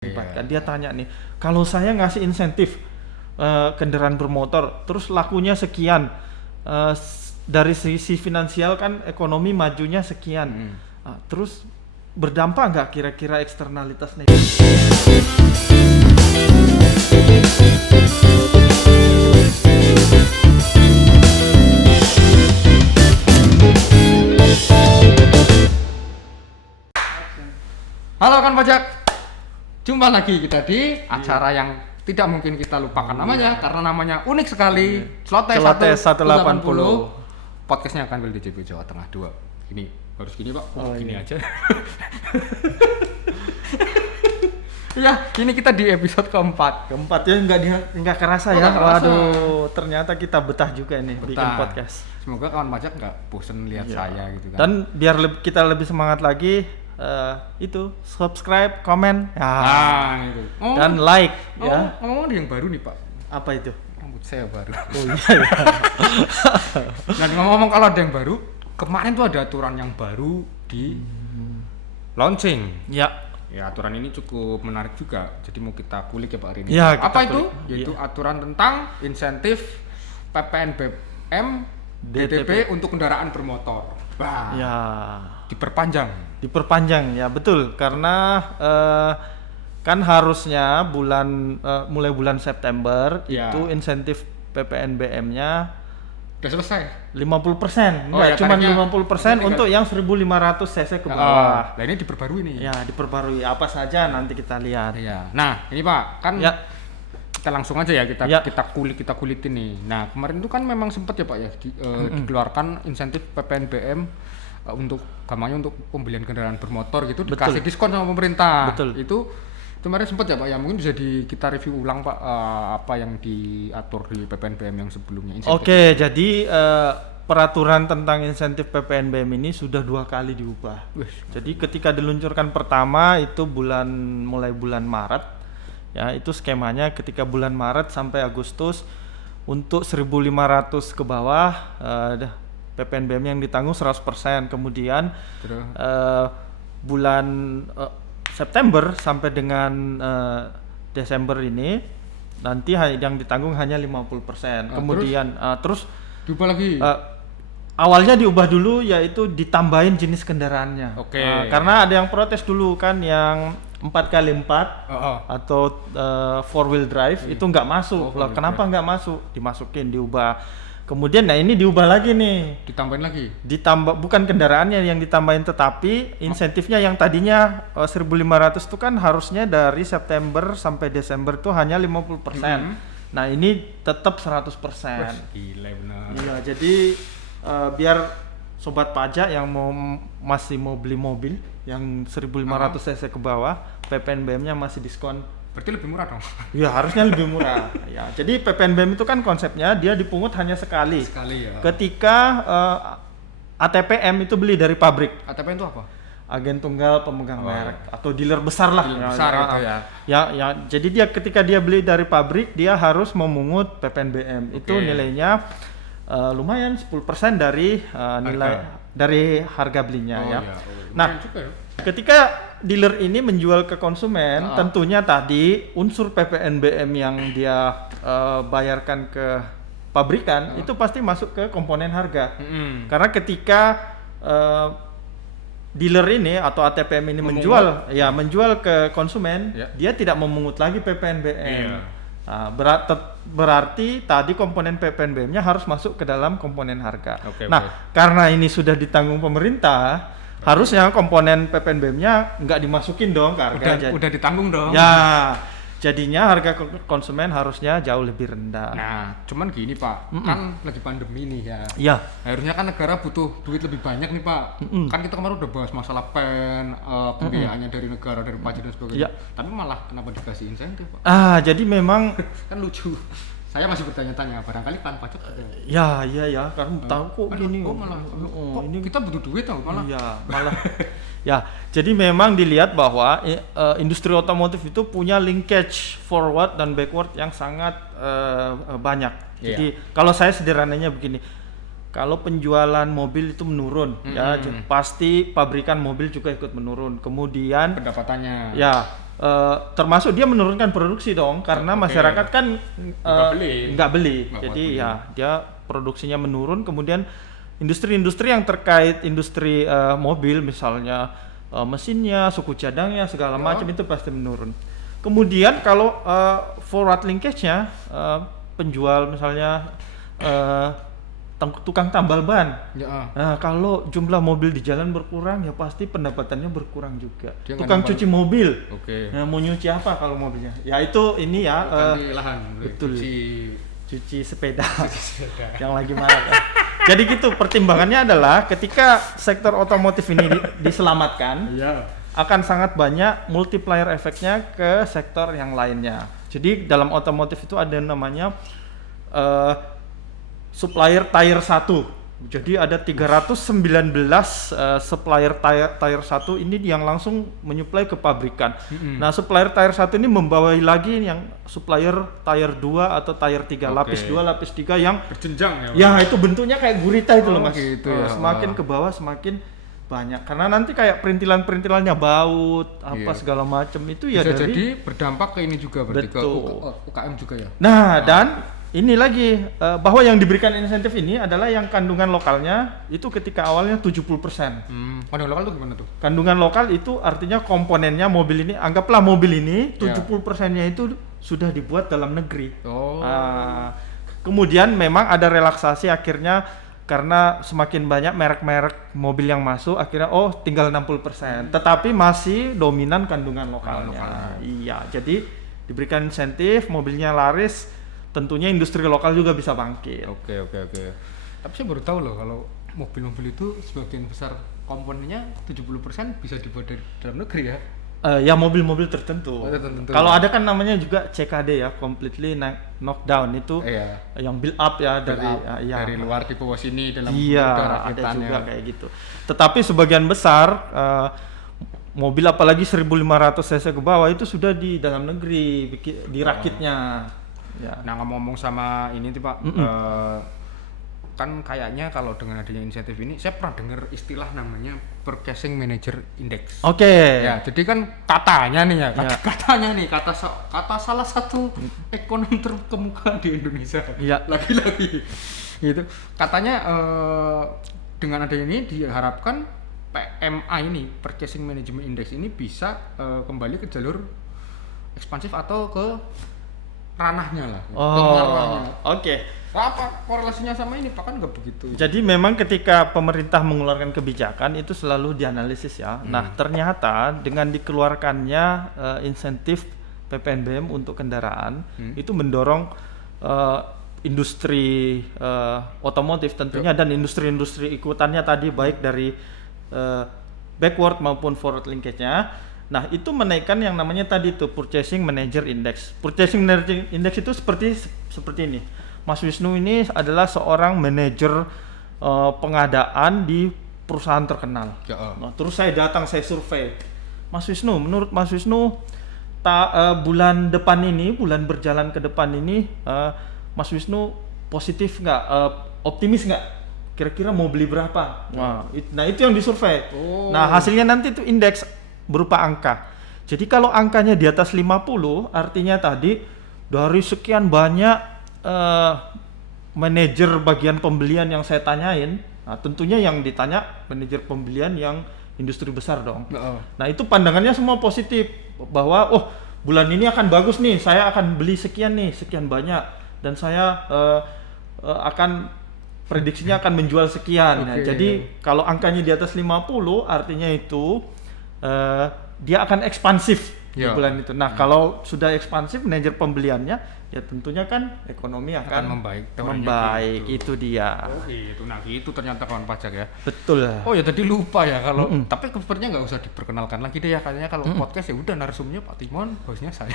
Kan dia tanya nih, kalau saya ngasih insentif kendaraan bermotor, terus lakunya sekian, dari sisi finansial kan ekonomi majunya sekian, terus berdampak nggak kira-kira eksternalitas negatif? Halo kan pajak, jumpa lagi kita di acara yang tidak mungkin kita lupakan namanya karena namanya unik sekali. Celoteh 180. Podcastnya akan DJP Jawa Tengah 2. Ini harus gini Pak, gini aja. Ya, ini kita di episode keempat Ya, nggak kerasa ya. Waduh, ternyata kita betah juga nih bikin podcast. Semoga kawan pajak nggak bosen lihat saya gitu kan. Dan biar kita lebih semangat lagi, itu subscribe, komen, gitu. Dan like ya. Ngomong ada yang baru nih Pak. Apa itu? Rambut saya baru. Oh iya ya. Dan ngomong kalau ada yang baru, kemarin tuh ada aturan yang baru di launching. Ya. Ya, aturan ini cukup menarik juga. Jadi mau kita kulik ya Pak Rini. Ya, apa itu? kulik. Yaitu aturan tentang insentif PPNBM DTP untuk kendaraan bermotor. Wah. Ya. Diperpanjang ya, betul, karena kan harusnya mulai bulan September itu insentif PPNBM-nya udah selesai 50%, cuma 50% untuk yang 1.500 cc ke bawah. Nah ini diperbarui nih. Ya, diperbarui apa saja nanti kita lihat. Ya. Nah ini Pak, kan kita langsung aja ya kita kulitin nih. Nah kemarin itu kan memang sempat ya Pak ya dikeluarkan insentif PPNBM untuk gampangnya untuk pembelian kendaraan bermotor gitu. Betul. Dikasih diskon sama pemerintah. Betul. Itu kemarin sempat ya Pak ya, mungkin bisa kita review ulang Pak apa yang diatur di PPNBM yang sebelumnya. Oke, jadi peraturan tentang insentif PPNBM ini sudah 2 kali diubah. Jadi ketika diluncurkan pertama itu mulai bulan Maret ya, itu skemanya ketika bulan Maret sampai Agustus untuk 1.500 ke bawah PPNBM yang ditanggung 100%. Kemudian bulan September sampai dengan Desember ini nanti yang ditanggung hanya 50%. Kemudian terus diubah lagi. Awalnya diubah dulu, yaitu ditambahin jenis kendaraannya. Karena ada yang protes dulu kan, yang 4x4 atau 4-wheel drive itu nggak masuk. Kenapa nggak masuk? Dimasukin, diubah. Kemudian ini diubah lagi nih. Ditambahin lagi? Bukan kendaraannya yang ditambahin, tetapi insentifnya yang tadinya 1.500 itu kan harusnya dari September sampai Desember itu hanya 50%. Nah ini tetap 100%. Gila benar. Iya, jadi biar sobat pajak yang masih mau beli mobil yang 1.500 cc ke bawah, PPNBM-nya masih diskon. Berarti lebih murah dong? Ya harusnya lebih murah. Ya, jadi PPNBM itu kan konsepnya dia dipungut hanya sekali. Ya. Ketika ATPM itu beli dari pabrik. ATPM itu apa? Agen tunggal pemegang merek atau dealer besar lah. Dealer besar gitu ya. Ya, jadi ketika dia beli dari pabrik, dia harus memungut PPNBM. Itu nilainya lumayan 10% dari nilai dari harga belinya ya. Nah, ketika dealer ini menjual ke konsumen, tentunya tadi unsur PPNBM yang dia bayarkan ke pabrikan itu pasti masuk ke komponen harga. Karena ketika dealer ini atau ATPM ini menjual ke konsumen, dia tidak memungut lagi PPNBM. Nah, berarti tadi komponen PPNBM-nya harus masuk ke dalam komponen harga. Karena ini sudah ditanggung pemerintah, harusnya komponen PPNBM-nya nggak dimasukin dong ke harga. Udah ditanggung dong. Ya, jadinya harga konsumen harusnya jauh lebih rendah. Nah, cuman gini Pak, kan lagi pandemi nih ya. Iya. Harusnya kan negara butuh duit lebih banyak nih Pak. Kan kita kemarin udah bahas masalah PEN, pembiayaannya dari negara, dari pajak dan sebagainya. Tapi malah kenapa dikasih insentif Pak? Jadi memang kan lucu. Saya masih bertanya-tanya, barangkali kan pajak ada. Ya, karena tahu kok gini. Ini kita butuh duit tau malah. Iya, malah. Ya, jadi memang dilihat bahwa industri otomotif itu punya linkage forward dan backward yang sangat banyak. Jadi kalau saya sederhananya begini, kalau penjualan mobil itu menurun, ya pasti pabrikan mobil juga ikut menurun. Kemudian pendapatannya. Ya, termasuk dia menurunkan produksi dong karena masyarakat kan nggak beli. Jadi ya dia produksinya menurun, kemudian industri-industri yang terkait industri mobil misalnya mesinnya, suku cadangnya segala macam itu pasti menurun. Kemudian kalau forward linkage-nya penjual misalnya tukang tambal ban. Nah, kalau jumlah mobil di jalan berkurang ya pasti pendapatannya berkurang juga. Tukang cuci mobil. Nah, mau nyuci apa kalau mobilnya? Ya itu ini ya betul. Cuci sepeda. Yang lagi marah kan. Jadi gitu, pertimbangannya adalah ketika sektor otomotif ini diselamatkan, akan sangat banyak multiplier efeknya ke sektor yang lainnya. Jadi dalam otomotif itu ada namanya supplier tier 1. Jadi ada 319 supplier tier 1 ini yang langsung menyuplai ke pabrikan. Nah, supplier tier 1 ini membawahi lagi yang supplier tier 2 atau tier 3, lapis 2, lapis 3 yang berjenjang ya. Ya, itu bentuknya kayak gurita itu loh, Mas. Gitu ya. Semakin ke bawah semakin banyak. Karena nanti kayak perintilan-perintilannya baut, apa segala macam itu ya bisa jadi berdampak ke ini juga berarti ke UKM juga ya. Nah, dan ini lagi bahwa yang diberikan insentif ini adalah yang kandungan lokalnya itu ketika awalnya 70%. Kandungan lokal itu gimana tuh? Kandungan lokal itu artinya komponennya mobil ini, anggaplah mobil ini 70%-nya itu sudah dibuat dalam negeri. Kemudian memang ada relaksasi akhirnya karena semakin banyak merek-merek mobil yang masuk akhirnya tinggal 60%. Tetapi masih dominan kandungan lokalnya. Iya, jadi diberikan insentif, mobilnya laris, tentunya industri lokal juga bisa bangkit. Oke. Tapi saya baru tahu loh kalau mobil-mobil itu sebagian besar komponennya 70% bisa dibuat dari dalam negeri ya. Ya mobil-mobil tertentu. Kalau ada kan namanya juga CKD ya, completely knockdown itu yang build up ya dari luar di bawah sini dalam ada juga kayak gitu. Tetapi sebagian besar mobil apalagi 1500 cc ke bawah itu sudah di dalam negeri dirakitnya. Ya. Nah, ngomong-ngomong sama ini tuh Pak, kan kayaknya kalau dengan adanya insentif ini, saya pernah dengar istilah namanya Purchasing Manager Index. Ya, jadi kan katanya nih kata salah satu ekonom terkemuka di Indonesia. Lagi-lagi, gitu. Katanya dengan adanya ini diharapkan PMI ini, Purchasing Management Index ini bisa kembali ke jalur ekspansif atau ke ranahnya lah. Apa korelasinya sama ini Pak, kan nggak begitu. Jadi memang ketika pemerintah mengeluarkan kebijakan itu selalu dianalisis ya. Nah, ternyata dengan dikeluarkannya insentif PPNBM untuk kendaraan itu mendorong industri otomotif tentunya dan industri-industri ikutannya tadi baik dari backward maupun forward linkage-nya. Nah, itu menaikkan yang namanya tadi tuh Purchasing Manager Index. Purchasing Manager Index itu seperti ini. Mas Wisnu ini adalah seorang manajer pengadaan di perusahaan terkenal. Nah, terus saya datang, saya survei. Mas Wisnu, menurut Mas Wisnu bulan berjalan ke depan ini Mas Wisnu positif nggak, optimis nggak? Kira-kira mau beli berapa? Nah, itu yang disurvei. Nah, hasilnya nanti itu indeks berupa angka. Jadi kalau angkanya di atas 50, artinya tadi dari sekian banyak manajer bagian pembelian yang saya tanyain, nah tentunya yang ditanya manajer pembelian yang industri besar dong. Nah, itu pandangannya semua positif bahwa bulan ini akan bagus nih, saya akan beli sekian nih, sekian banyak, dan saya akan prediksinya akan menjual sekian. Jadi kalau angkanya di atas 50, artinya itu dia akan ekspansif di bulan itu. Nah, kalau sudah ekspansif manajer pembeliannya, ya tentunya kan ekonomi akan membaik. Itu dia. Nah, itu ternyata kawan pajak ya. Betul. Ya tadi lupa ya kalau. Tapi sepertinya nggak usah diperkenalkan lagi deh ya, kayaknya kalau podcast ya udah narsumnya Pak Timon, hostnya saya.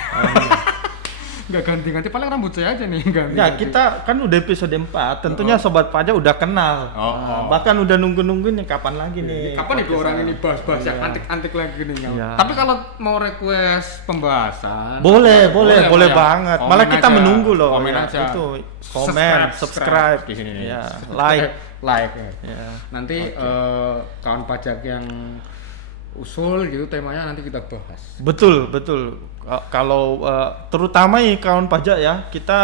Nggak ganti-ganti, paling rambut saya aja nih ganti. Ya, kita kan udah episode 4, tentunya sobat pajak udah kenal. Bahkan udah nunggu-nungguin nih kapan lagi nih. Kapan nih orang ini bahas-bahas yang antik-antik lagi nih. Tapi kalau mau request pembahasan boleh banget. Malah kita menunggu loh. Komen aja. Itu subscribe di sini. Like. Nanti kawan pajak yang usul gitu temanya nanti kita bahas. Betul. Kalau terutama nih kawan pajak ya, kita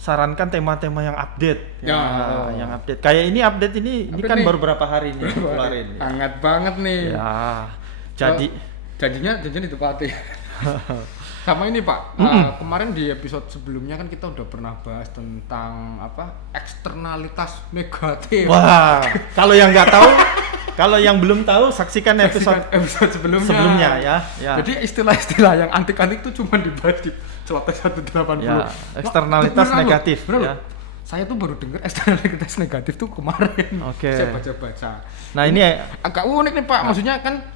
sarankan tema-tema yang update. Yang update. Kayak ini update ini kan nih, baru berapa hari ini keluarin. Hangat banget nih. Ya. Jadi janjinya ditepati. Sama ini Pak, kemarin di episode sebelumnya kan kita udah pernah bahas tentang eksternalitas negatif. Wah, kalau yang nggak tahu, kalau yang belum tahu saksikan episode sebelumnya ya. Jadi istilah-istilah yang antik-antik itu cuma dibahas di Celoteh 180. Ya, eksternalitas negatif. Ya. Saya tuh baru dengar eksternalitas negatif tuh kemarin. Saya baca-baca. Nah ini agak unik nih Pak, maksudnya kan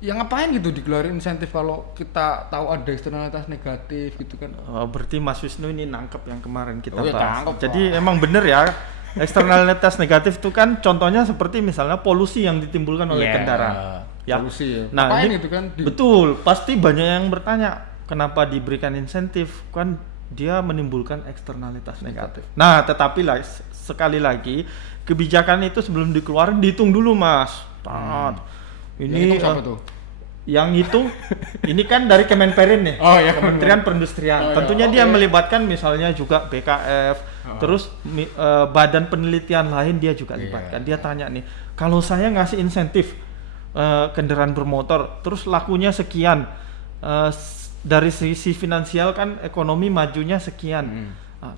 yang ngapain gitu dikeluarin insentif kalau kita tahu ada eksternalitas negatif gitu kan. Berarti Mas Wisnu ini nangkep yang kemarin kita bahas. Tangkep, jadi emang bener ya, eksternalitas negatif itu kan contohnya seperti misalnya polusi yang ditimbulkan oleh kendaraan. Polusi. Nah ngapain ini itu kan betul, pasti banyak yang bertanya kenapa diberikan insentif, kan dia menimbulkan eksternalitas negatif. Nah tetapi sekali lagi kebijakan itu sebelum dikeluarin dihitung dulu Mas. Ini siapa tuh? Yang itu ini kan dari Kemenperin nih. Kementerian Perindustrian. Tentunya dia melibatkan misalnya juga BKF, terus badan penelitian lain dia juga libatkan. Dia tanya nih, kalau saya ngasih insentif kendaraan bermotor, terus lakunya sekian, dari sisi finansial kan ekonomi majunya sekian,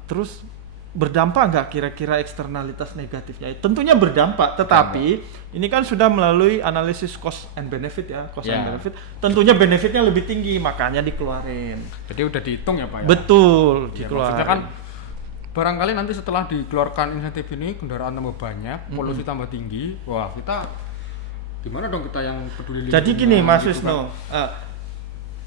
terus berdampak nggak kira-kira eksternalitas negatifnya? Tentunya berdampak, tetapi ini kan sudah melalui analisis cost and benefit ya, and benefit. Tentunya benefitnya lebih tinggi, makanya dikeluarin. Jadi udah dihitung ya Pak ya? Betul, dikeluarin. Maksudnya kan barangkali nanti setelah dikeluarkan insentif ini kendaraan tambah banyak, polusi tambah tinggi, wah kita gimana dong kita yang peduli lingkungan? Jadi gini Mas Wisnu,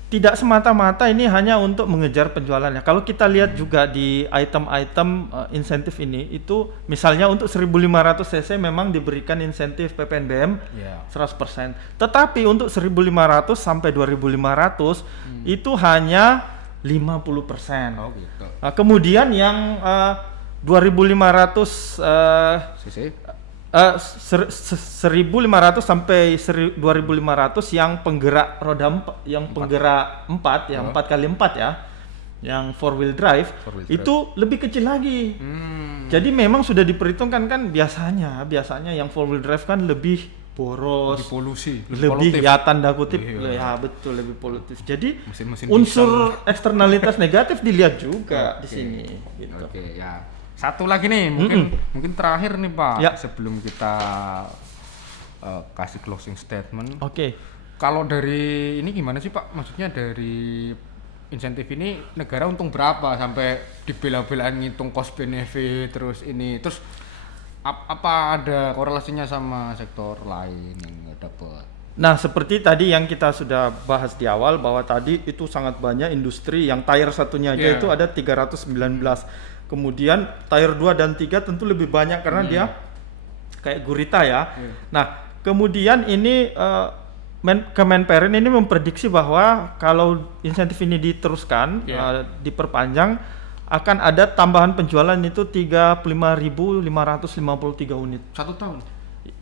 tidak semata-mata ini hanya untuk mengejar penjualannya. Kalau kita lihat juga di item-item insentif ini, itu misalnya untuk 1500 cc memang diberikan insentif PPNBM 100%. Tetapi untuk 1500 sampai 2500 itu hanya 50%. Oh gitu. Nah, kemudian yang 2500 cc 1.500 sampai 2.500 yang penggerak roda penggerak 4 ya, 4x4 ya, yang 4 wheel drive itu lebih kecil lagi. Jadi memang sudah diperhitungkan kan, biasanya yang 4 wheel drive kan lebih boros, lebih polusi, lebih ya tanda kutip ya betul, lebih polutif. Jadi unsur eksternalitas negatif dilihat juga di sini gitu. Oke, ya. Satu lagi nih, mungkin terakhir nih Pak, sebelum kita kasih closing statement. Kalau dari ini gimana sih Pak? Maksudnya dari insentif ini negara untung berapa sampai dibela-belain ngitung cost benefit terus apa ada korelasinya sama sektor lain yang nggak dapat? Nah, seperti tadi yang kita sudah bahas di awal bahwa tadi itu sangat banyak industri yang tier satunya aja itu ada 319. Kemudian tier 2 dan 3 tentu lebih banyak karena dia kayak gurita ya. Nah, kemudian ini Kemenperin ini memprediksi bahwa kalau insentif ini diteruskan, diperpanjang, akan ada tambahan penjualan itu 35.553 unit. 1 tahun?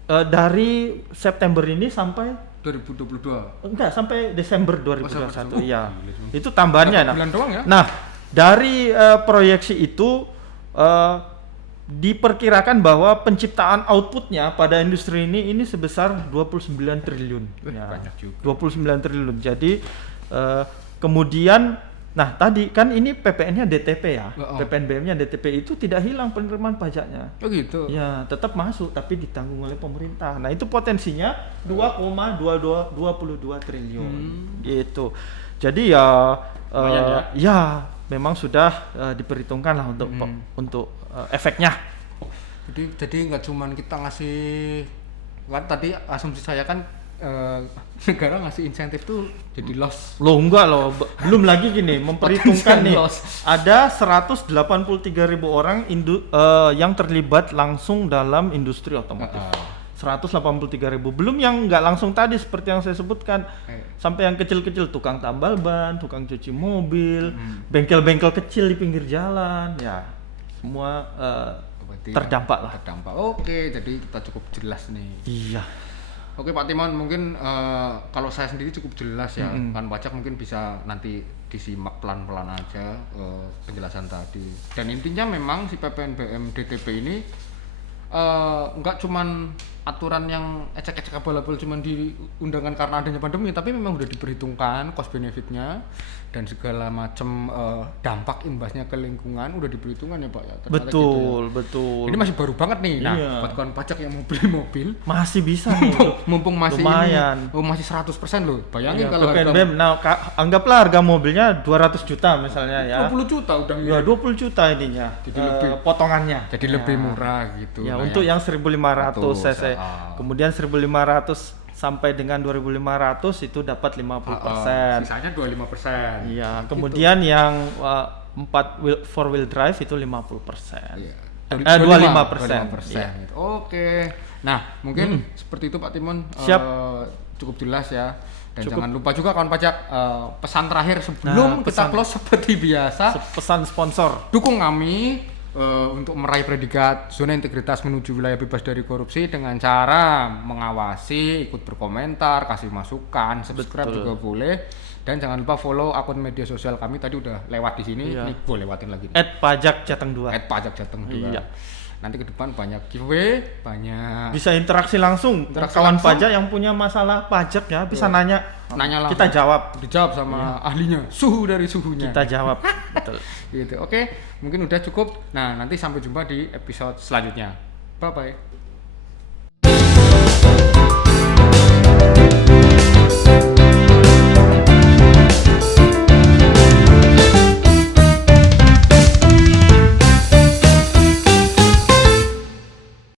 Dari September ini sampai 2022? Enggak, sampai Desember 2021. Iya. Itu tambahannya. Bulan doang ya? Nah, dari proyeksi itu diperkirakan bahwa penciptaan outputnya pada industri ini sebesar 29 triliun. Banyak juga. 29 triliun. Jadi kemudian, nah tadi kan ini PPN-nya DTP ya, PPNBM-nya DTP itu tidak hilang penerimaan pajaknya. Oh gitu. Ya, tetap masuk tapi ditanggung oleh pemerintah. Nah, itu potensinya 2,22 triliun. Gitu. Jadi ya memang sudah diperhitungkan lah untuk efeknya. Jadi nggak cuman kita ngasih, kan tadi asumsi saya kan negara ngasih insentif tuh jadi loss. Loh enggak loh, belum lagi gini memperhitungkan nih ada 183.000 orang yang terlibat langsung dalam industri otomotif. 183.000, belum yang nggak langsung tadi seperti yang saya sebutkan, sampai yang kecil-kecil, tukang tambal ban, tukang cuci mobil, bengkel-bengkel kecil di pinggir jalan, ya semua terdampak lah. Oke, jadi kita cukup jelas nih. Iya. Oke Pak Timon, mungkin kalau saya sendiri cukup jelas ya. Kan pajak mungkin bisa nanti disimak pelan-pelan aja penjelasan tadi. Dan intinya memang si PPNBM DTP ini nggak cuman aturan yang ecek-ecek abal-abal cuman diundangkan karena adanya pandemi, tapi memang udah diperhitungkan cost benefitnya dan segala macam dampak imbasnya ke lingkungan udah diperhitungkan ya Pak ya. Betul, gitu ya. betul. Ini masih baru banget nih. Nah, Iya. buat kawan pajak yang mau beli mobil Masih bisa nih. mumpung masih Lumayan. ini, masih 100% loh. Bayangin Ya, kalau PPNBM, nah anggaplah harga mobilnya 200 juta misalnya ya. 20 juta udah Ya 20 juta ininya. Jadi lebih potongannya. jadi lebih murah gitu. Ya, Nah, untuk yang 1500 cc. ah. Kemudian 1500 sampai dengan 2500 itu dapat 50%. Sisanya 25%. Iya, Gitu. kemudian yang 4 wheel drive itu 50%. Iya. 25%. 25%. Iya. Gitu. Oke. Nah, mungkin seperti itu Pak Timon. Siap. Cukup jelas ya. Dan Cukup. jangan lupa juga kawan pajak pesan terakhir sebelum kita pesan. close seperti biasa. Pesan sponsor. Dukung kami untuk meraih predikat zona integritas menuju wilayah bebas dari korupsi dengan cara mengawasi, ikut berkomentar, kasih masukan, subscribe Betul. juga boleh, dan jangan lupa follow akun media sosial kami tadi udah lewat di sini, Iya. nih gue lewatin lagi. @pajakjateng2. @pajakjateng2. Iya. Nanti ke depan banyak giveaway, banyak Bisa interaksi langsung. Interaksi Kawan langsung. pajak yang punya masalah pajak ya bisa Iya. nanya. Nanya Kita langsung. jawab. dijawab sama ahlinya, suhu dari suhunya. Kita jawab. Betul. Gitu. Oke, mungkin udah cukup. Nah, nanti sampai jumpa di episode selanjutnya. Bye bye.